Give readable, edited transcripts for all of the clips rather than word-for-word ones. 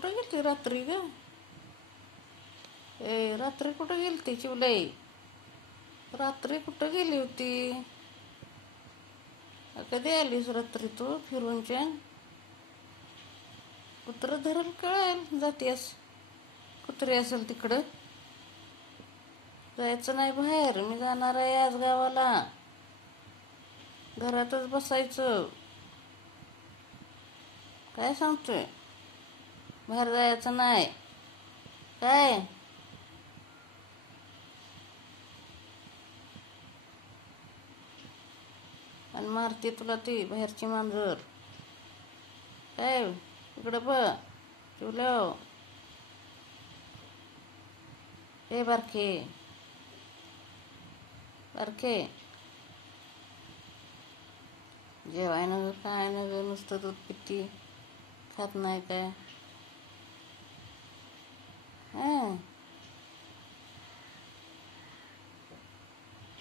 कुठं गेलती रात्री ग? रात्री कुठं गेलती चिवलाई? रात्री कुठं गेली होती? कधी आलीस रात्री तू फिरूनच्या? कुत्रं धरल कळेल जातेस. कुत्री असेल तिकडं. जायचं नाही बाहेर. मी जाणार आहे आज गावाला. घरातच बसायचं. काय सांगतोय? बाहेर जायचं नाही काय? आणि मारते तुला ती बाहेरची मांजर. काय इकडं बघ चिवल्याव. ए बारके बारके, जेवाय न ग काय न ग, नुसतं दूध पिती, खात नाही काय?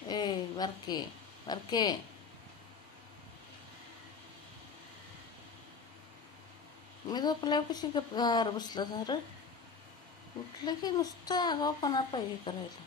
ए बारके बारके, मी झोपल्यावर कशी गपगार बसलं सारं. उठलं की नुसतं आगावपणा पाहिजे करायला.